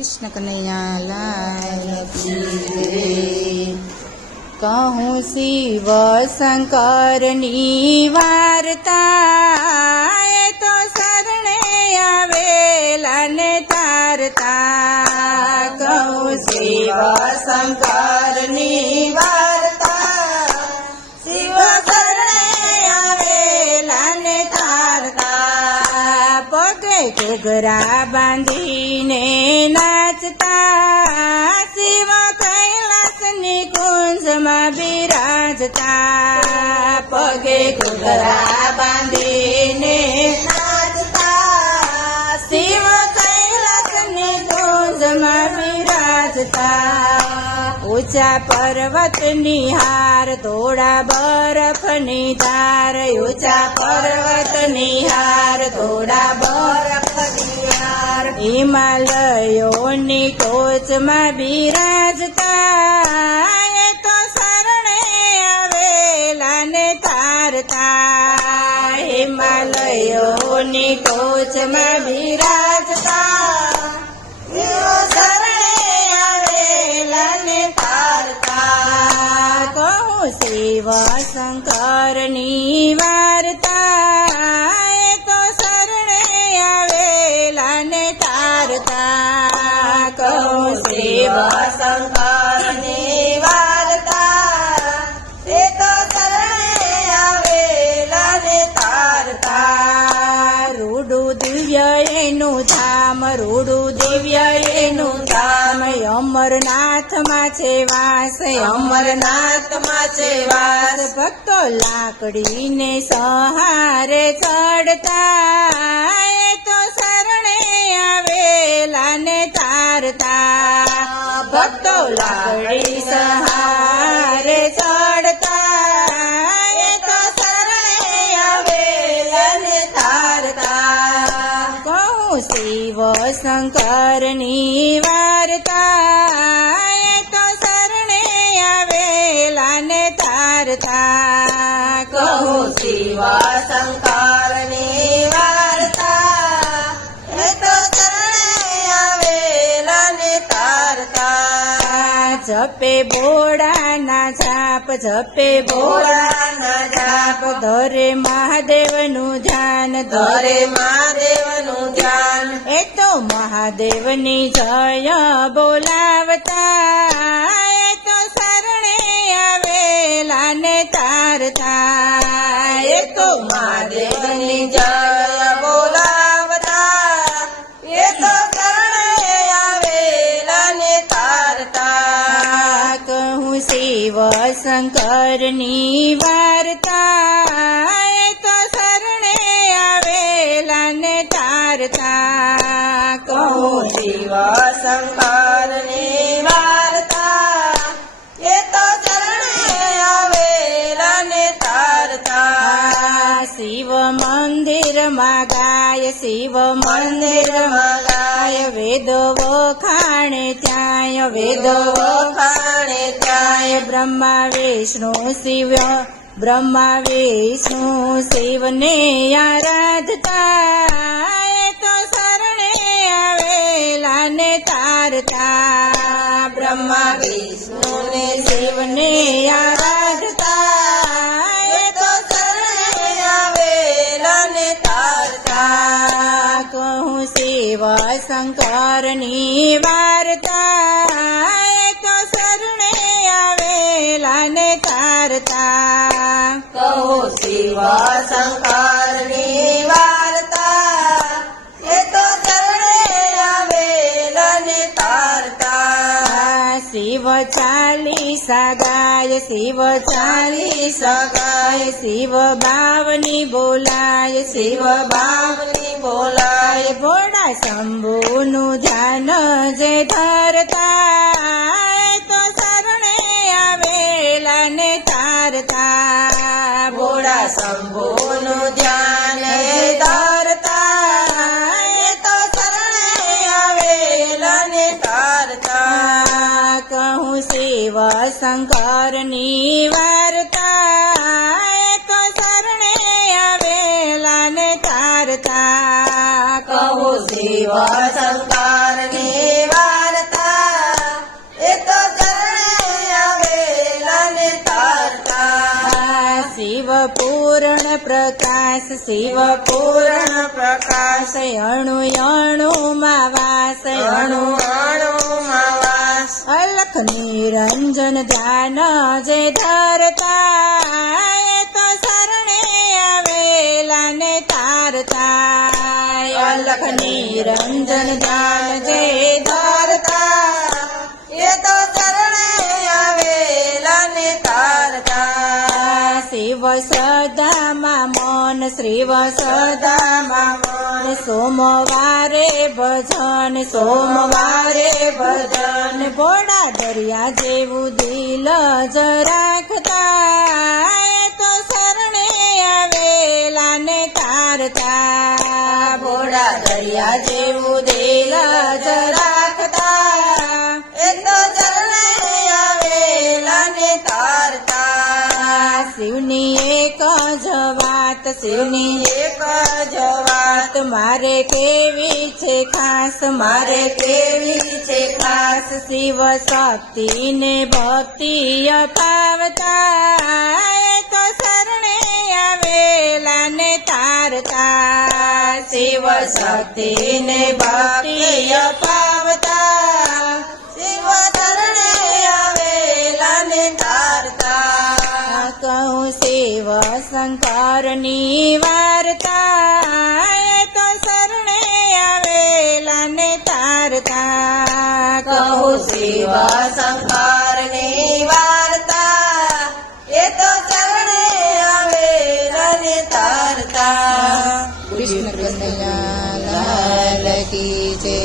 કૃષ્ણ કનૈયા લાલ કી જય। કહું શિવ શંકરની વાર્તા, એ તો શરણે આવેલા ને તારતા। કહું શિવ શંકરની વાર્તા, શિવ શરણે આવેલા ને તારતા। પગે ઘૂઘરા બાંધીને નાચતા, શિવ કૈલાસની કુંજમાં બિરાજતા। પગે ઘૂઘરા બાંધીને નાચતા, શિવ કૈલાસની કુંજમાં બિરાજતા। ઊંચા પર્વતની હાર, થોડા બરફની ધાર, ઊંચા પર્વતની હાર, થોડા બરફની હાર, હિમાલયોની ટોચમાં બિરાજતા। એ તો શરણે આવેલા ને તારતા। હિમાલયોની ટોચમાં બિરાજતા, શરણે આવેલા ને તારતા। કહું શિવ શંકરની વાર્તા, એ તો શરણે આવેલા ને તારતા। કહું શિવ શંકરની વાર્તા, એ તો શરણે આવેલા ને તારતા। રૂડું દિવ્ય એનું ધામ, રૂડું દિવ્ય એનું ધામ, અમરનાથમાં છે વાસ, અમરનાથમાં છે વાસ। ભક્તો લાકડીને સહારે ચડતા, એ તો શરણે આવેલા ને તારતા। ભક્તો લાકડી સહારે ચડતા, એ તો શરણે આવેલા ને તારતા। કહું શિવ શંકરની વાર્તા, એ તો શરણે આવેલા ને તારતા। કહું શિવ શંકરની વાર્તા, એ તો શરણે આવેલા ને તારતા। જપે ભોળાના જાપ, જપે ભોળાના જાપ, ધરે મહાદેવનું ધ્યાન, ધરે મહાદેવનું ધ્યાન, એ તો મહાદેવની જય બોલાવતા। એ તો શરણે આવેલા ને તારતા। એ તો મહાદેવની જય બોલાવતા, એ તો શરણે આવેલા ને તારતા। કહું શિવ શંકરની વાર્તા, એ તો શરણે આવેલા ને તારતા। કહું શિવ શંકરની વાર્તા, એ તો શરણે આવેલા ને તારતા। શિવ મંદિરમાં ગાય, શિવ મંદિરમાં ગાય, વેદ વખાણે ત્યાંય, વેદ વખાણે ત્યાંય, બ્રહ્મા વિષ્ણુ શિવ, બ્રહ્મા વિષ્ણુ શિવને આરાધતા। એ તો શરણે આવેલા ને તારતા। બ્રહ્મા વિષ્ણુને શિવને આરાધતા, એ તો શરણે આવેલા ને તારતા। કહું શિવ શંકરની વાર્તા, એ તો શરણે આવેલા ને તારતા। કહું શિવ શંકરની વાર્તા, એ તો શરણે આવેલા ને તારતા। શિવ ચાલીસા ગાય, શિવ ચાલીસા ગાય, શિવ બાવની બોલાય, શિવ બાવની બોલાય, ભોળા શંભુનું ધ્યાન જે ધરતા। એ તો શરણે આવેલા ને તારતા। ભોળા શંભુનું ધ્યાન ધરતા, એ તો શરણે આવેલા ને તારતા। કહું શિવ શંકરની વાર્તા, એ તો શરણે આવેલા ને તારતા। કહું શિવ શંકરની વાર્તા। પ્રકાશ શિવ પૂર્ણ પ્રકાશ અણુ અણુમાં વાસ અણુ અણુમાં વાસ અલખ નિરંજન ધ્યાન જે ધરતા એ તો શરણે આવેલા ને તારતા અલખ નિરંજન ધ્યાન જે ધરતા એ તો શરણે આવેલા ને તારતા શિવ સદામાં મન શ્રીવ સદામાં મન સોમવારે ભજન સોમવારે ભજન ભોળા દરિયા જેવું દિલ જ રાખતા એ તો શરણે આવેલા ને તારતા ભોળા દરિયા જેવું દિલ જ રાખતા એ તો શરણે આવેલા ને તારતા શિવની એક જ વાત શિવની એક જ વાત મારે કેવી છે ખાસ મારે કેવી છે ખાસ શિવ શક્તિ ને ભક્તિ અપાવતા એ તો શરણે આવેલા ને તારતા શિવ શક્તિ ને ભક્તિ અપાવતા શિવ શરણે આવેલા ને તારતા કહું શિવ શંકરની વાર્તા એ તો શરણે આવેલા ને તારતા કહું શિવ શંકરની વાર્તા એ તો શરણે આવેલા ને તારતા કૃષ્ણ કનૈયા લાલ કી જય